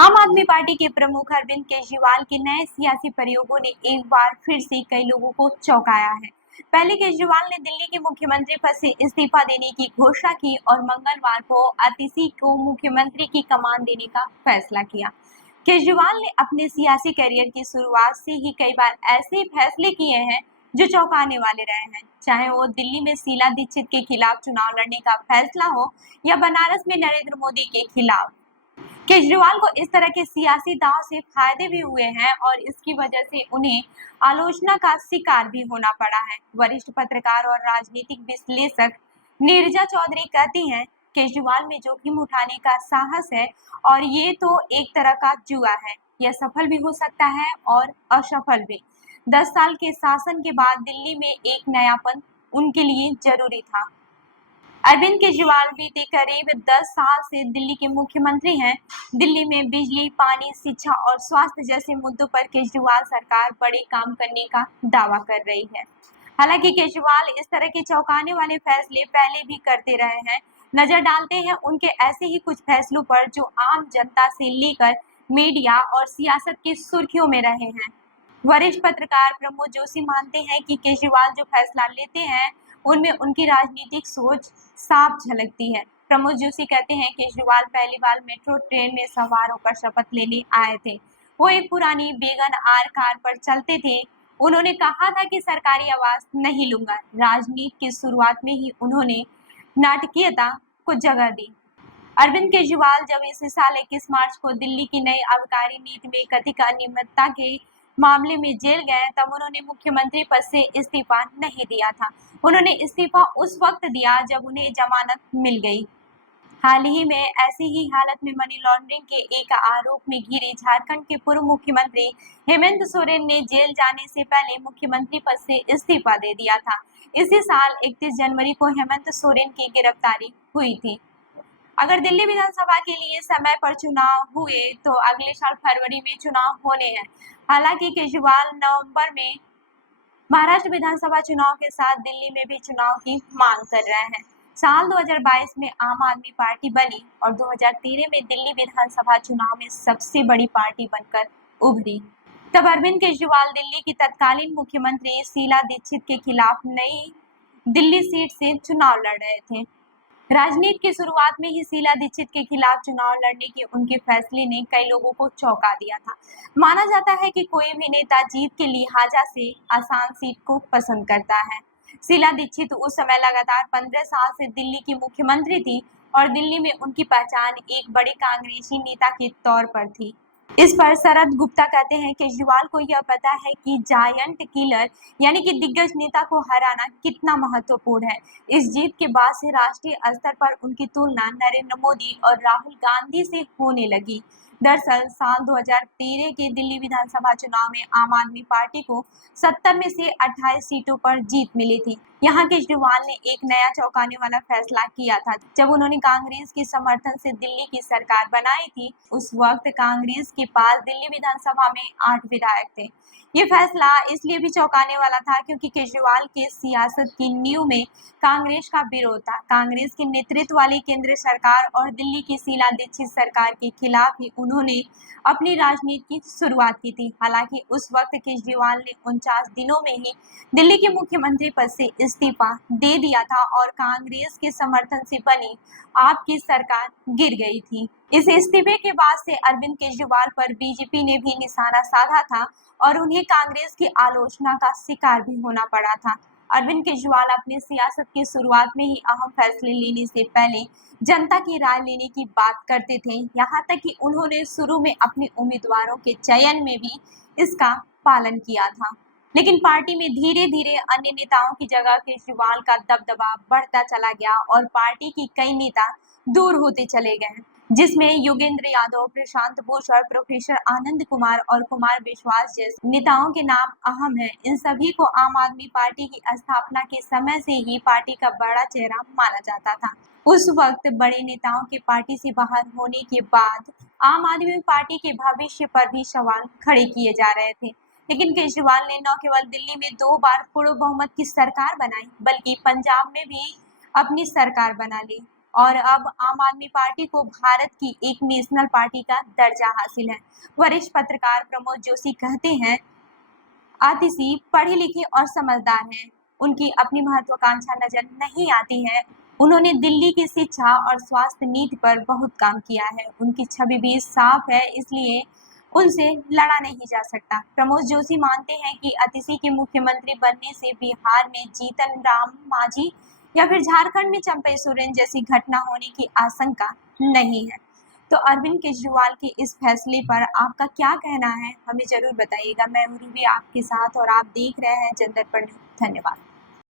आम आदमी पार्टी के प्रमुख अरविंद केजरीवाल के नए सियासी प्रयोगों ने एक बार फिर से कई लोगों को चौंकाया है। पहले केजरीवाल ने दिल्ली के मुख्यमंत्री पद से इस्तीफा देने की घोषणा की और मंगलवार को आतिशी को मुख्यमंत्री की कमान देने का फैसला किया। केजरीवाल ने अपने सियासी करियर की शुरुआत से ही कई बार ऐसे फैसले किए हैं जो चौंकाने वाले रहे हैं, चाहे वो दिल्ली में शीला दीक्षित के खिलाफ चुनाव लड़ने का फैसला हो या बनारस में नरेंद्र मोदी के खिलाफ। केजरीवाल को इस तरह के सियासी दांव से फायदे भी हुए हैं और इसकी वजह से उन्हें आलोचना का शिकार भी होना पड़ा है। वरिष्ठ पत्रकार और राजनीतिक विश्लेषक नीरजा चौधरी कहती हैं, केजरीवाल में जोखिम उठाने का साहस है और ये तो एक तरह का जुआ है। यह सफल भी हो सकता है और असफल भी। 10 साल के शासन के बाद दिल्ली में एक नयापन उनके लिए जरूरी था। अरविंद केजरीवाल बीते करीब 10 साल से दिल्ली के मुख्यमंत्री हैं। दिल्ली में बिजली, पानी, शिक्षा और स्वास्थ्य जैसे मुद्दों पर केजरीवाल सरकार बड़े काम करने का दावा कर रही है। हालांकि केजरीवाल इस तरह के चौंकाने वाले फैसले पहले भी करते रहे हैं। नजर डालते हैं उनके ऐसे ही कुछ फैसलों पर जो आम जनता से लेकर मीडिया और सियासत की सुर्खियों में रहे हैं। वरिष्ठ पत्रकार प्रमोद जोशी मानते हैं कि केजरीवाल जो फैसला लेते हैं उनमें उनकी राजनीतिक सोच साफ झलकती है। प्रमोद जोशी कहते हैं केजरीवाल पहली बार मेट्रो ट्रेन में सवार होकर शपथ लेने आए थे। वो एक पुरानी बेगन आर कार पर चलते थे। उन्होंने कहा था कि सरकारी आवास नहीं लूंगा। राजनीति की शुरुआत में ही उन्होंने नाटकीयता को जगह दी। अरविंद केजरीवाल जब इस साल 21 मार्च को दिल्ली की नई आबकारी नीति में कथित अनियमितता के मामले में जेल गए, तब उन्होंने मुख्यमंत्री पद से इस्तीफा नहीं दिया था। उन्होंने इस्तीफा उस वक्त दिया जब उन्हें जमानत मिल गई। हाल ही में ऐसी ही हालत में मनी लॉन्ड्रिंग के एक आरोप में घिरे झारखंड के पूर्व मुख्यमंत्री हेमंत सोरेन ने जेल जाने से पहले मुख्यमंत्री पद से इस्तीफा दे दिया था। इसी साल 31 जनवरी को हेमंत सोरेन की गिरफ्तारी हुई थी। अगर दिल्ली विधानसभा के लिए समय पर चुनाव हुए तो अगले साल फरवरी में चुनाव होने हैं। हालांकि केजरीवाल नवंबर में महाराष्ट्र विधानसभा चुनाव के साथ दिल्ली में भी चुनाव की मांग कर रहे हैं। साल 2022 में आम आदमी पार्टी बनी और 2013 में दिल्ली विधानसभा चुनाव में सबसे बड़ी पार्टी बनकर उभरी। तब अरविंद केजरीवाल दिल्ली की तत्कालीन मुख्यमंत्री शीला दीक्षित के खिलाफ नई दिल्ली सीट से चुनाव लड़ रहे थे। राजनीति की शुरुआत में ही शीला दीक्षित के खिलाफ चुनाव लड़ने के उनके फैसले ने कई लोगों को चौंका दिया था। माना जाता है कि कोई भी नेता जीत के लिहाजा से आसान सीट को पसंद करता है। शीला दीक्षित उस समय लगातार 15 साल से दिल्ली की मुख्यमंत्री थी और दिल्ली में उनकी पहचान एक बड़े कांग्रेसी नेता के तौर पर थी। इस पर शरद गुप्ता कहते हैं, केजरीवाल को यह पता है कि जायंट किलर यानी कि दिग्गज नेता को हराना कितना महत्वपूर्ण है। इस जीत के बाद से राष्ट्रीय स्तर पर उनकी तुलना नरेंद्र मोदी और राहुल गांधी से होने लगी। दरअसल साल 2013 के दिल्ली विधानसभा चुनाव में आम आदमी पार्टी को 70 में से 28 सीटों पर जीत मिली थी। यहाँ केजरीवाल ने एक नया चौंकाने वाला फैसला किया था जब उन्होंने कांग्रेस के समर्थन से दिल्ली की सरकार बनाई थी। उस वक्त कांग्रेस के पास दिल्ली विधानसभा में 8 विधायक थे। ये फैसला इसलिए भी चौंकाने वाला था क्योंकि केजरीवाल के सियासत की नींव में कांग्रेस का विरोध था। कांग्रेस के नेतृत्व वाली केंद्र सरकार और दिल्ली की शीला दीक्षित सरकार के खिलाफ ही उन्होंने अपनी राजनीति की शुरुआत की थी। हालांकि उस वक्त केजरीवाल ने 49 दिनों में ही दिल्ली के मुख्यमंत्री पद से इस्तीफा दे दिया था और कांग्रेस के समर्थन से बनी आपकी सरकार गिर गई थी। इस इस्तीफे के बाद से अरविंद केजरीवाल पर बीजेपी ने भी निशाना साधा था और उन्हें कांग्रेस की आलोचना का शिकार भी होना पड़ा था। अरविंद केजरीवाल अपनी सियासत की शुरुआत में ही अहम फैसले लेने से पहले जनता की राय लेने की बात करते थे। यहाँ तक कि उन्होंने शुरू में अपने उम्मीदवारों के चयन में भी इसका पालन किया था। लेकिन पार्टी में धीरे धीरे अन्य नेताओं की जगह केजरीवाल का दबदबा बढ़ता चला गया और पार्टी की कई नेता दूर होते चले गए, जिसमें योगेंद्र यादव, प्रशांत भूषण, प्रोफेसर आनंद कुमार और कुमार विश्वास जैसे नेताओं के नाम अहम हैं। इन सभी को आम आदमी पार्टी की स्थापना के समय से ही पार्टी का बड़ा चेहरा माना जाता था। उस वक्त बड़े नेताओं के पार्टी से बाहर होने के बाद आम आदमी पार्टी के भविष्य पर भी सवाल खड़े किए जा रहे थे। लेकिन केजरीवाल ने न केवल दिल्ली में 2 बार पूर्ण बहुमत की सरकार बनाई, बल्कि पंजाब में भी अपनी सरकार बना ली। और अब आम आदमी पार्टी को भारत की एक नेशनल पार्टी का दर्जा हासिल है। वरिष्ठ पत्रकार प्रमोद जोशी कहते हैं, आतिशी पढ़े लिखे और समझदार हैं। उनकी अपनी महत्वाकांक्षा नजर नहीं आती है। उन्होंने दिल्ली की शिक्षा और स्वास्थ्य नीति पर बहुत काम किया है। उनकी छवि भी साफ है, इसलिए उनसे लड़ा नहीं जा सकता। प्रमोद जोशी मानते हैं कि आतिशी के मुख्यमंत्री बनने से बिहार में जीतन राम मांझी या फिर झारखंड में चंपई सोरेन जैसी घटना होने की आशंका नहीं है। तो अरविंद केजरीवाल के इस फैसले पर आपका क्या कहना है, हमें जरूर बताइएगा। मैं हूँ रूबी आपके साथ और आप देख रहे हैं जनदर्पण न्यूज़। धन्यवाद।